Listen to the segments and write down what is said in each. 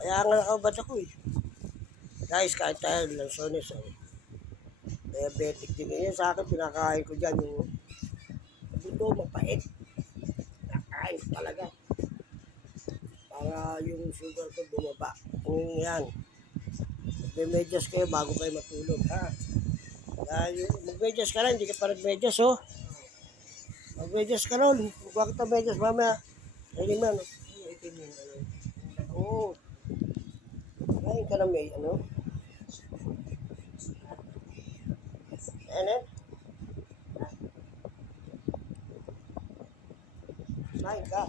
Kaya nga nakabad ako eh. Guys, kahit tayo lansones eh. Diabetic din. Yan sa akin, pinakain ko dyan yung buto, mapait. Nakain ko talaga. Para yung sugar ko bumaba. Kung yan. Magmemedyas kayo bago kayo matulog. Ha? Dahil magmedyas ka lang, hindi ka pa nagmedyas oh. Magmedyas ka ron. Bakit ang medyas mamaya? Hindi man. Oo. Ngayon ka na may ano? Ano? Ngayon ka.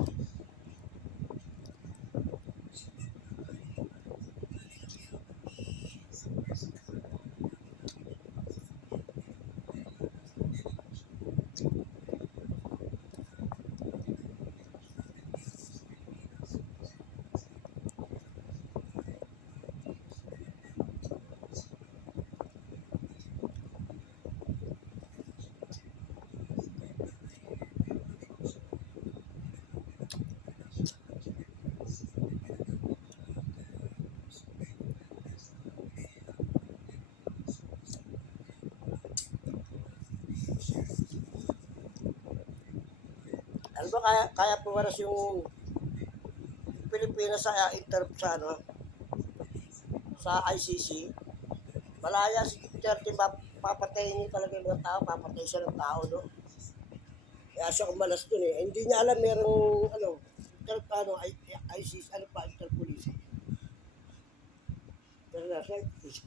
Ano ba kaya pumaras yung Pilipinas sa sa ano, sa ICC? Malaya si Duterte, papatayin niya talaga yung mga tao, papatay siya ng tao, no? Kaya siya umalas dun eh. Hindi niya alam merong, ano, ICC, ano pa, Interpolice. International Police.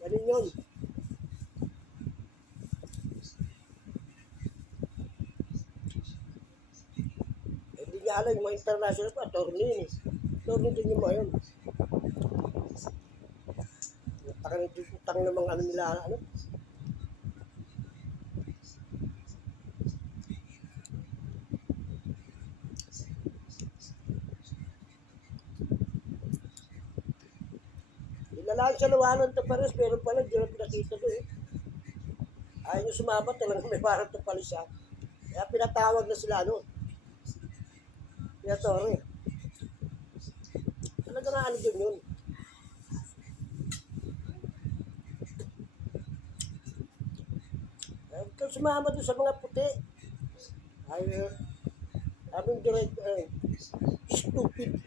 Ganun yun. Hindi niya alam yung mga international pa, attorney yun eh. Attorney din yung mga yun. Utang ng mga ano nila, ano? Nilalaan siya ng warrant of arrest, pero pala hindi na pinakita doon eh. Ayaw nyo sumabat, talagang may warrant of arrest siya. Kaya pinatawag na sila noon. Pinatawag eh. Talaga nga ano dun yun. Kung sumama doon sa mga puti, ay, aming direct, stupid.